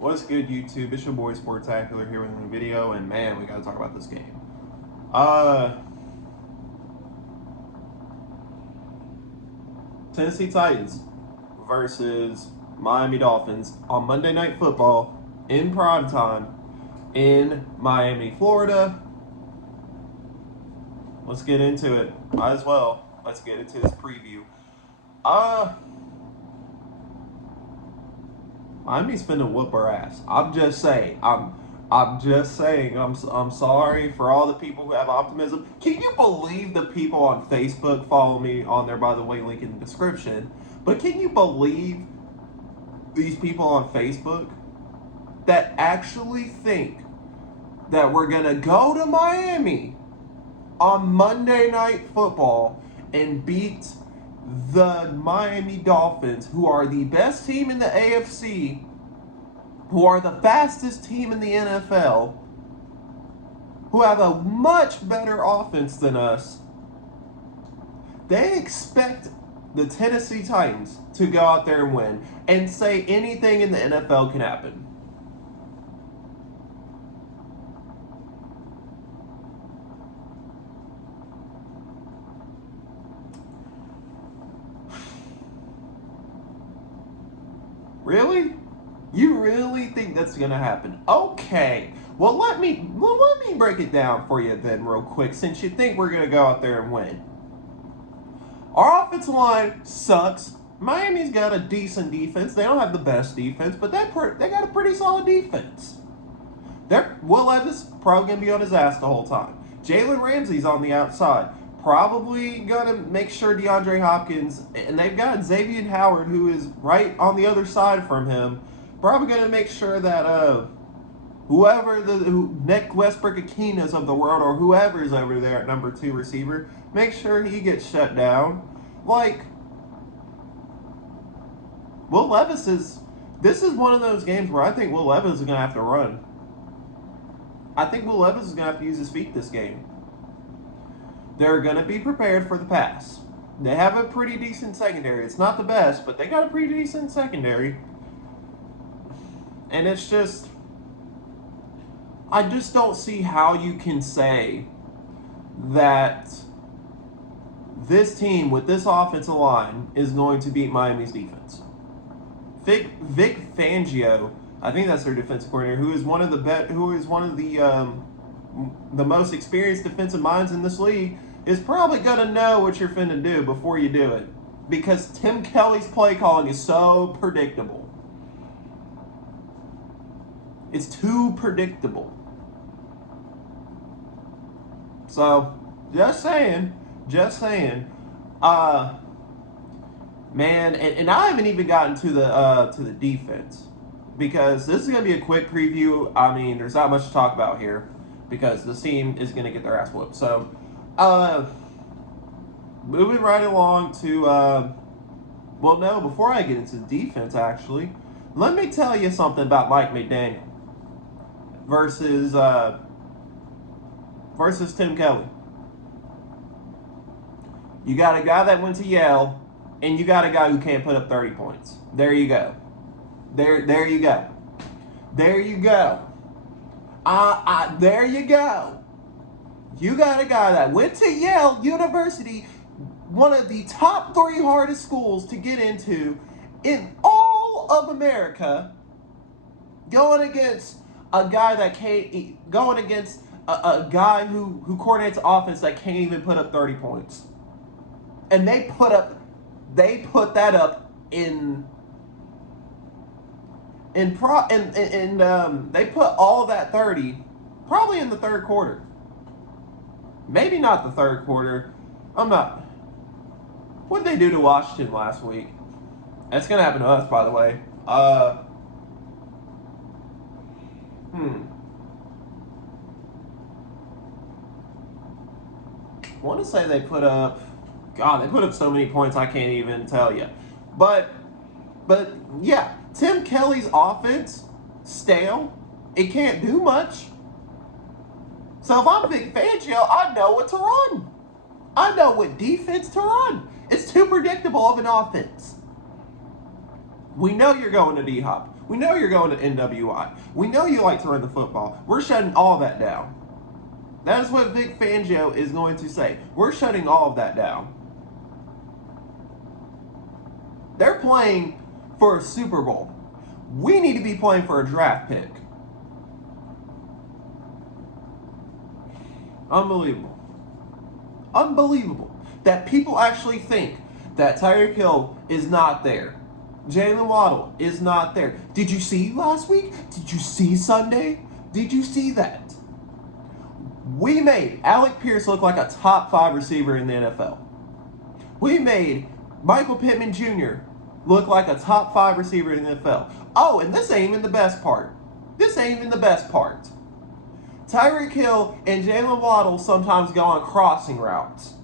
What's good, YouTube? It's your boy Sportacular here with a new video, and man, we gotta talk about this game. Tennessee Titans versus Miami Dolphins on Monday Night Football in prime time in Miami, Florida. Let's get into it. Might as well. Let's get into this preview. Miami's finna whoop our ass. I'm just saying. I'm just saying. I'm sorry for all the people who have optimism. Can you believe the people on Facebook? Follow me on there, by the way, link in the description. But can you believe these people on Facebook that actually think that we're gonna go to Miami on Monday Night Football and beat the Miami Dolphins, who are the best team in the AFC, who are the fastest team in the NFL, who have a much better offense than us? They expect the Tennessee Titans to go out there and win and say anything in the NFL can happen. Really? You really think that's gonna happen? Okay. Well, let me break it down for you then, real quick. Since you think we're gonna go out there and win, our offensive line sucks. Miami's got a decent defense. They don't have the best defense, but they got a pretty solid defense. Will Levis probably gonna be on his ass the whole time. Jalen Ramsey's on the outside. Probably gonna make sure DeAndre Hopkins, and they've got Xavier Howard, who is right on the other side from him. Probably gonna make sure that whoever Nick Westbrook-Akinas of the world, or whoever's over there at number 2 receiver, make sure he gets shut down. Like, Will Levis this is one of those games where I think Will Levis is gonna have to run. I think Will Levis is gonna have to use his feet this game. They're going to be prepared for the pass. They have a pretty decent secondary. It's not the best, but they got a pretty decent secondary. And it's just, I just don't see how you can say that this team with this offensive line is going to beat Miami's defense. Vic Fangio, I think that's their defensive coordinator, who is one of the most experienced defensive minds in this league, is probably going to know what you're finna do before you do it. Because Tim Kelly's play calling is so predictable. It's too predictable. So, just saying. Man, and I haven't even gotten to the defense. Because this is going to be a quick preview. I mean, there's not much to talk about here, because this team is going to get their ass whooped. So, moving right along to, well, no, before I get into the defense, actually, let me tell you something about Mike McDaniel versus Tim Kelly. You got a guy that went to Yale, and you got a guy who can't put up 30 points. There you go. There you go. There you go. There you go. You got a guy that went to Yale University, one of the top 3 hardest schools to get into in all of America, going against a guy that going against a guy who coordinates offense that can't even put up 30 points. And they put that up they put all of that 30 probably in the third quarter. Maybe not the third quarter. What did they do to Washington last week? That's going to happen to us, by the way. I want to say they put up so many points I can't even tell you. But yeah, Tim Kelly's offense, stale. It can't do much. So if I'm Vic Fangio, I know what to run. I know what defense to run. It's too predictable of an offense. We know you're going to D-Hop. We know you're going to NWI. We know you like to run the football. We're shutting all that down. That is what Vic Fangio is going to say. We're shutting all of that down. They're playing for a Super Bowl. We need to be playing for a draft pick. Unbelievable. Unbelievable that people actually think that Tyreek Hill is not there. Jalen Waddle is not there. Did you see last week? Did you see Sunday? Did you see that? We made Alec Pierce look like a top 5 receiver in the NFL. We made Michael Pittman Jr. look like a top 5 receiver in the NFL. Oh, and this ain't even the best part. This ain't even the best part. Tyreek Hill and Jalen Waddle sometimes go on crossing routes.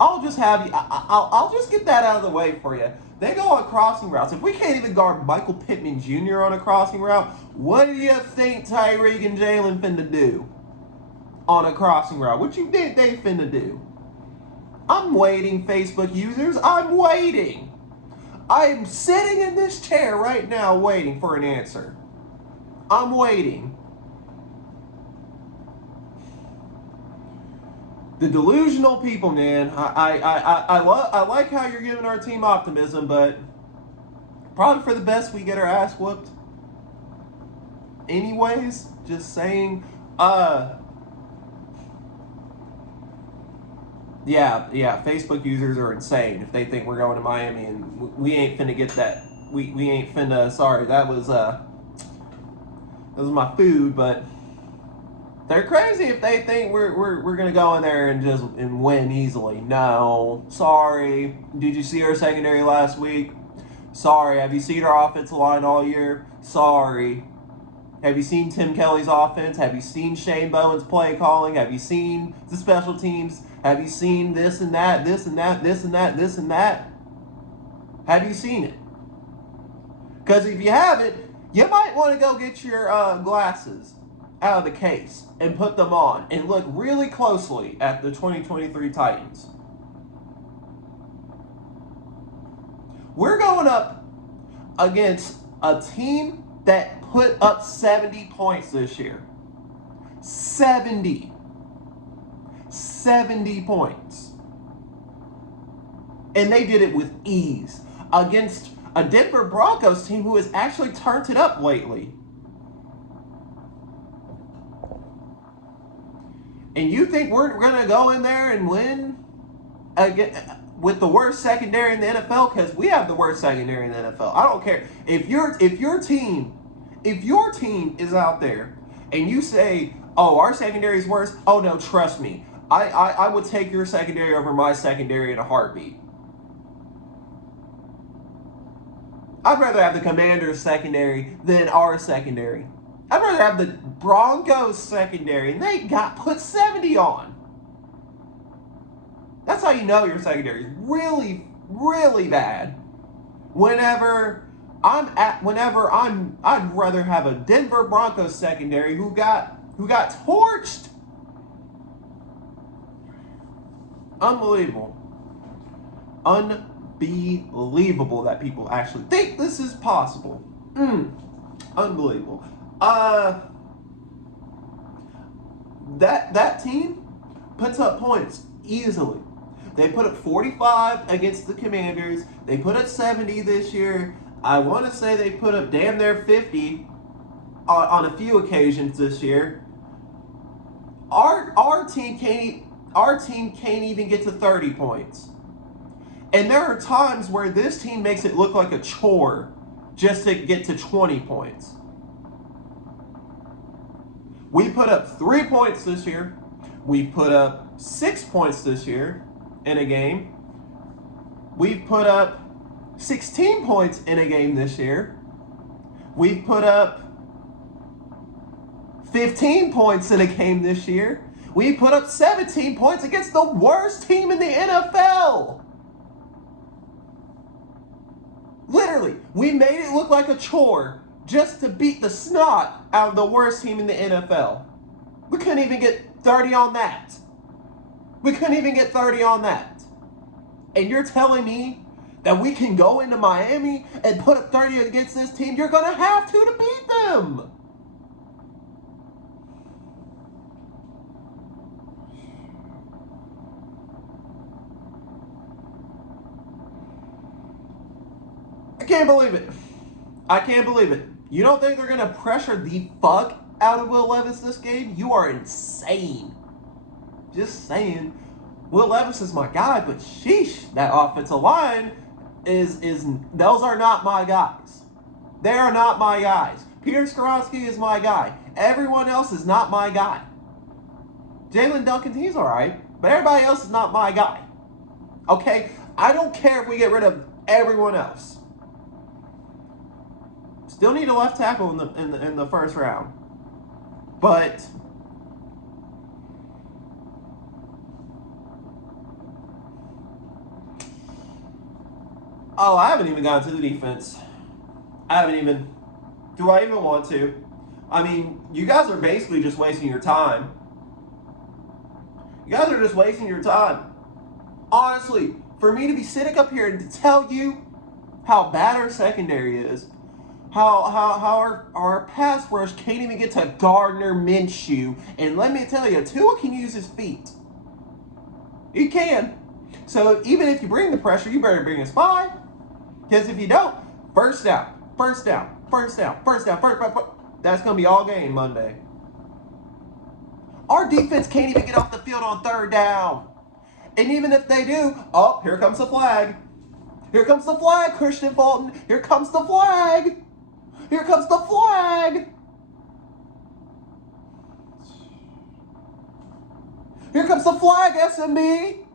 I'll just have you. I'll just get that out of the way for you. They go on crossing routes. If we can't even guard Michael Pittman Jr. on a crossing route, what do you think Tyreek and Jalen finna do on a crossing route? What you think they finna do? I'm waiting, Facebook users. I'm waiting. I'm sitting in this chair right now waiting for an answer. I'm waiting. The delusional people, man. I like how you're giving our team optimism, but probably for the best we get our ass whooped. Anyways, just saying. Yeah. Facebook users are insane if they think we're going to Miami and we ain't finna get that. We ain't finna. Sorry, that was my food, but. They're crazy if they think we're gonna go in there and win easily. No, sorry. Did you see our secondary last week? Sorry. Have you seen our offensive line all year? Sorry. Have you seen Tim Kelly's offense? Have you seen Shane Bowen's play calling? Have you seen the special teams? Have you seen this and that, this and that, this and that, this and that? Have you seen it? Because if you haven't, you might want to go get your glasses out of the case and put them on and look really closely at the 2023 Titans. We're going up against a team that put up 70 points this year. 70 points. And they did it with ease against a Denver Broncos team who has actually turned it up lately. And you think we're going to go in there and win again with the worst secondary in the NFL? Because we have the worst secondary in the NFL. I don't care. If your team is out there and you say, oh, our secondary is worse, oh no, trust me. I would take your secondary over my secondary in a heartbeat. I'd rather have the Commanders secondary than our secondary. I'd rather have the Broncos secondary, and they got put 70 on. That's how you know your secondary is really, really bad. I'd rather have a Denver Broncos secondary who got torched. Unbelievable. Unbelievable that people actually think this is possible. Unbelievable. That team puts up points easily. They put up 45 against the Commanders. They put up 70 this year. I want to say they put up damn near 50 on a few occasions this year. Our team can't even get to 30 points. And there are times where this team makes it look like a chore just to get to 20 points. We put up 3 points this year. We put up 6 points this year in a game. We've put up 16 points in a game this year. We've put up 15 points in a game this year. We put up 17 points against the worst team in the NFL. Literally, we made it look like a chore just to beat the snot out of the worst team in the NFL. We couldn't even get 30 on that. And you're telling me that we can go into Miami and put up 30 against this team, you're going to have to beat them. I can't believe it. I can't believe it. You don't think they're going to pressure the fuck out of Will Levis this game? You are insane. Just saying. Will Levis is my guy, but sheesh, that offensive line is those are not my guys. They are not my guys. Peter Skoronsky is my guy. Everyone else is not my guy. Jalen Duncan, he's all right, but everybody else is not my guy. Okay? I don't care if we get rid of everyone else. Still need a left tackle in the first round. But I haven't even gotten to the defense. Do I even want to? I mean, you guys are basically just wasting your time. You guys are just wasting your time. Honestly, for me to be sitting up here and to tell you how bad our secondary is, how our pass rush can't even get to Gardner Minshew, and let me tell you, Tua can use his feet. He can. So even if you bring the pressure, you better bring a spy. Because if you don't, first down. That's going to be all game Monday. Our defense can't even get off the field on third down. And even if they do, oh, here comes the flag. Here comes the flag, Christian Fulton. Here comes the flag. Here comes the flag. Here comes the flag, SMB.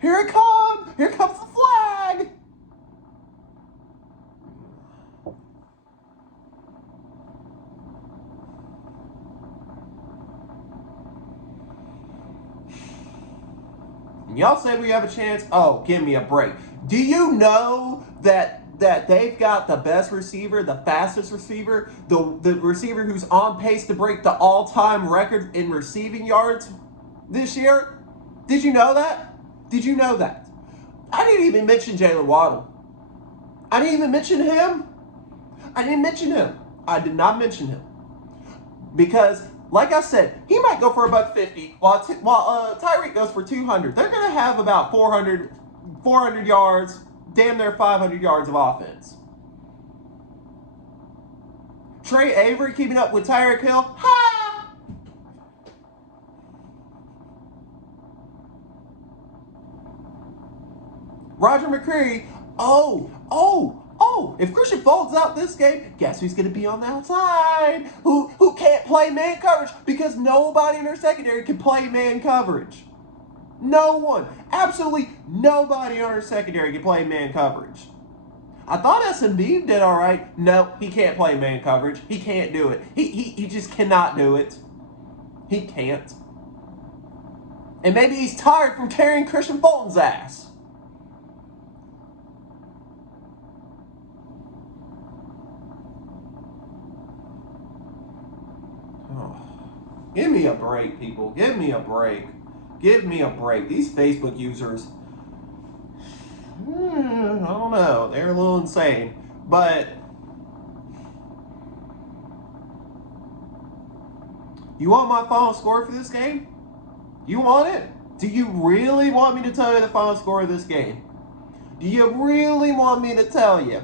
Here it comes. Here comes the flag. And y'all say we have a chance? Oh, give me a break. Do you know that they've got the best receiver, the fastest receiver, the receiver who's on pace to break the all-time record in receiving yards this year? Did you know that? Did you know that? I didn't even mention Jalen Waddle. I didn't even mention him. I didn't mention him. I did not mention him. Because, like I said, he might go for $150 while Tyreek goes for 200. They're going to have about 400 yards, damn near 500 yards of offense. Trey Avery keeping up with Tyreek Hill. Ha! Roger McCreary. If Christian Fulton's out this game, guess who's going to be on the outside? Who can't play man coverage? Because nobody in their secondary can play man coverage. No one. Absolutely nobody on our secondary can play man coverage. I thought SMB did all right. No, he can't play man coverage. He can't do it. He just cannot do it. He can't. And maybe he's tired from carrying Christian Fulton's ass. Oh. Give me a break, people. Give me a break. Give me a break. These Facebook users, I don't know. They're a little insane. But you want my final score for this game? You want it? Do you really want me to tell you the final score of this game? Do you really want me to tell you?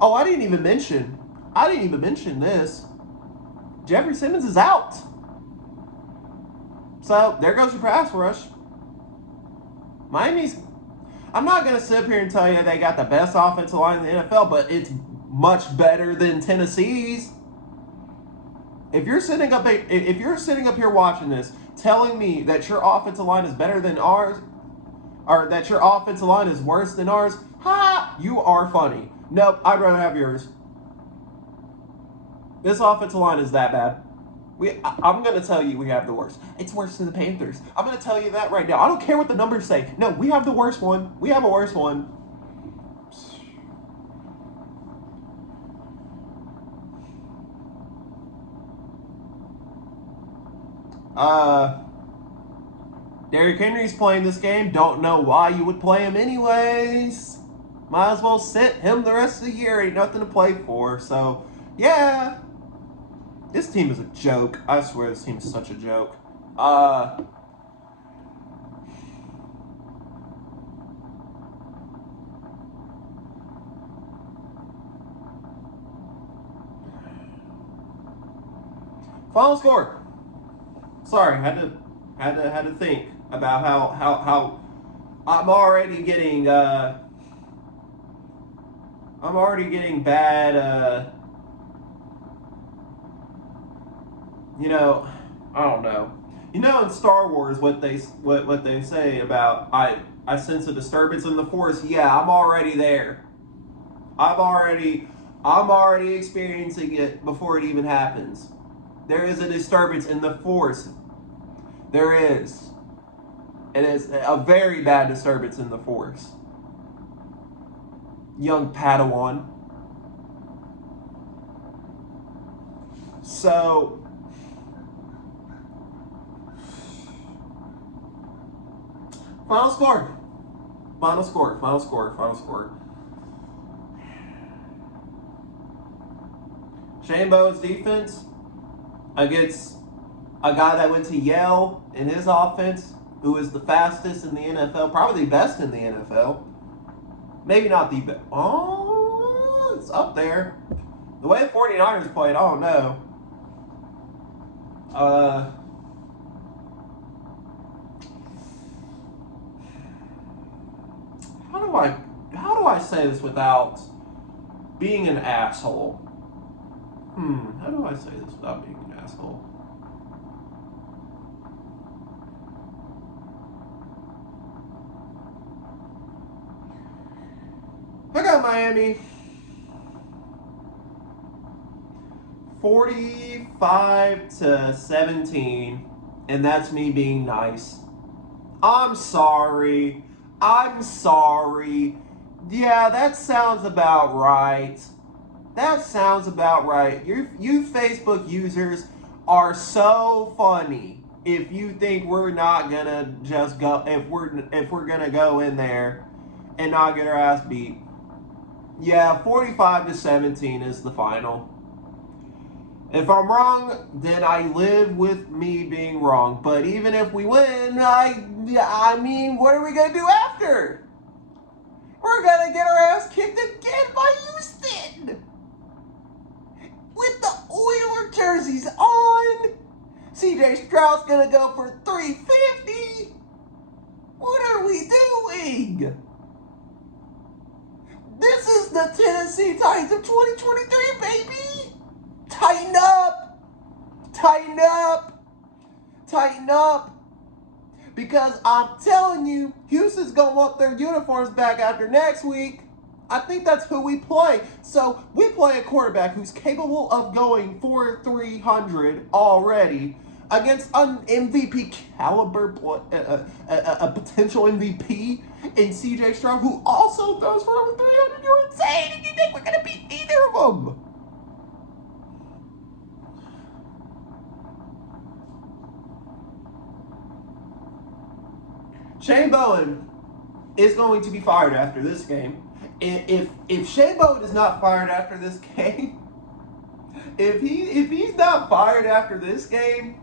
Oh, I didn't even mention this. Jeffrey Simmons is out. So, there goes your pass rush. Miami's, I'm not going to sit up here and tell you they got the best offensive line in the NFL, but it's much better than Tennessee's. If you're sitting up here watching this, telling me that your offensive line is better than ours, or that your offensive line is worse than ours, you are funny. Nope, I'd rather have yours. This offensive line is that bad. I'm going to tell you we have the worst. It's worse than the Panthers. I'm going to tell you that right now. I don't care what the numbers say. No, we have the worst one. We have a worse one. Derrick Henry's playing this game. Don't know why you would play him anyways. Might as well sit him the rest of the year. Ain't nothing to play for. So, yeah. This team is a joke. I swear this team is such a joke. Final score. Sorry, had to think about how I'm already getting bad. I don't know. In Star Wars, what they say about I sense a disturbance in the Force. Yeah, I'm already there. I'm already experiencing it before it even happens. There is a disturbance in the Force. There is. It is a very bad disturbance in the Force. Young Padawan. So, final score. Shane Bowen's defense against a guy that went to Yale in his offense, who is the fastest in the NFL, probably the best in the NFL. Maybe not the best. Oh, it's up there. The way the 49ers played, I don't know. How do I say this without being an asshole? How do I say this without being an asshole? I got Miami 45-17, and that's me being nice. I'm sorry. Yeah, that sounds about right. You Facebook users are so funny. If you think we're not gonna just go, if we're gonna go in there and not get our ass beat. Yeah, 45-17 is the final. If I'm wrong, then I live with me being wrong. But even if we win, I mean, what are we gonna do after? We're gonna get our ass kicked again by Houston with the Oiler jerseys on. CJ Stroud's gonna go for 350. What are we doing? This is the Tennessee Titans of 2023, baby. Tighten up. Because I'm telling you, Houston's going to want their uniforms back after next week. I think that's who we play. So we play a quarterback who's capable of going for 300 already against an MVP caliber, a potential MVP in CJ Stroud, who also throws for over 300. You're insane. And you think we're going to beat either of them? Shane Bowen is going to be fired after this game. If Shane Bowen is not fired after this game, if he's not fired after this game,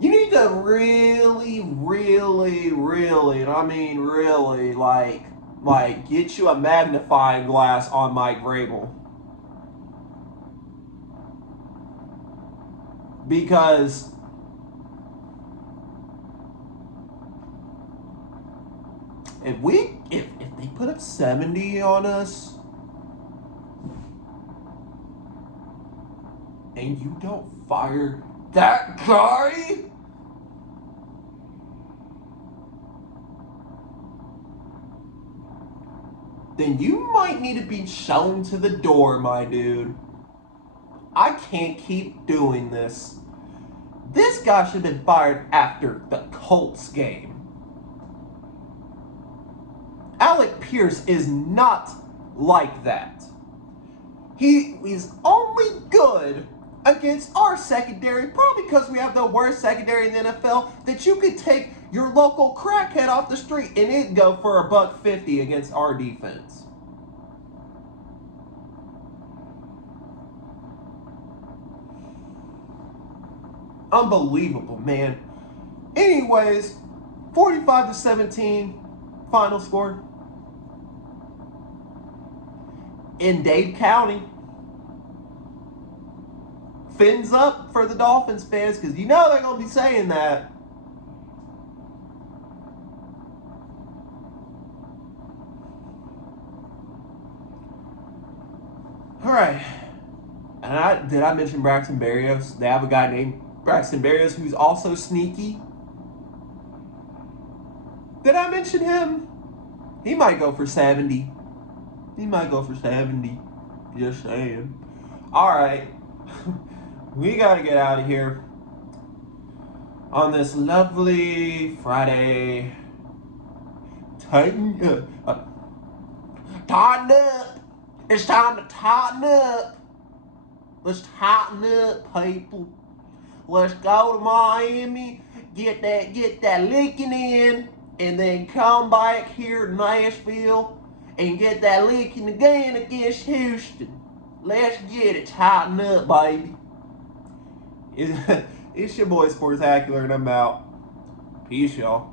you need to really, and I mean really, like get you a magnifying glass on Mike Vrabel. Because if they put up 70 on us and you don't fire that guy, then you might need to be shown to the door, my dude. I can't keep doing this. This guy should have been fired after the Colts game. Alec Pierce is not like that. He is only good against our secondary, probably because we have the worst secondary in the NFL, that you could take your local crackhead off the street and it'd go for $150 against our defense. Unbelievable, man. Anyways, 45-17 final score in Dade County. Fins up for the Dolphins fans, because you know they're going to be saying that. All right. And did I mention Braxton Berrios? They have a guy named Braxton Berrios who's also sneaky. Did I mention him? He might go for 70. He might go for 70. Just saying. All right. We got to get out of here on this lovely Friday. Tighten up. It's time to tighten up. Let's tighten up, people. Let's go to Miami, get that licking in, and then come back here to Nashville and get that licking again against Houston. Let's get it tighten up, baby. It's your boy Sportacular, and I'm out. Peace, y'all.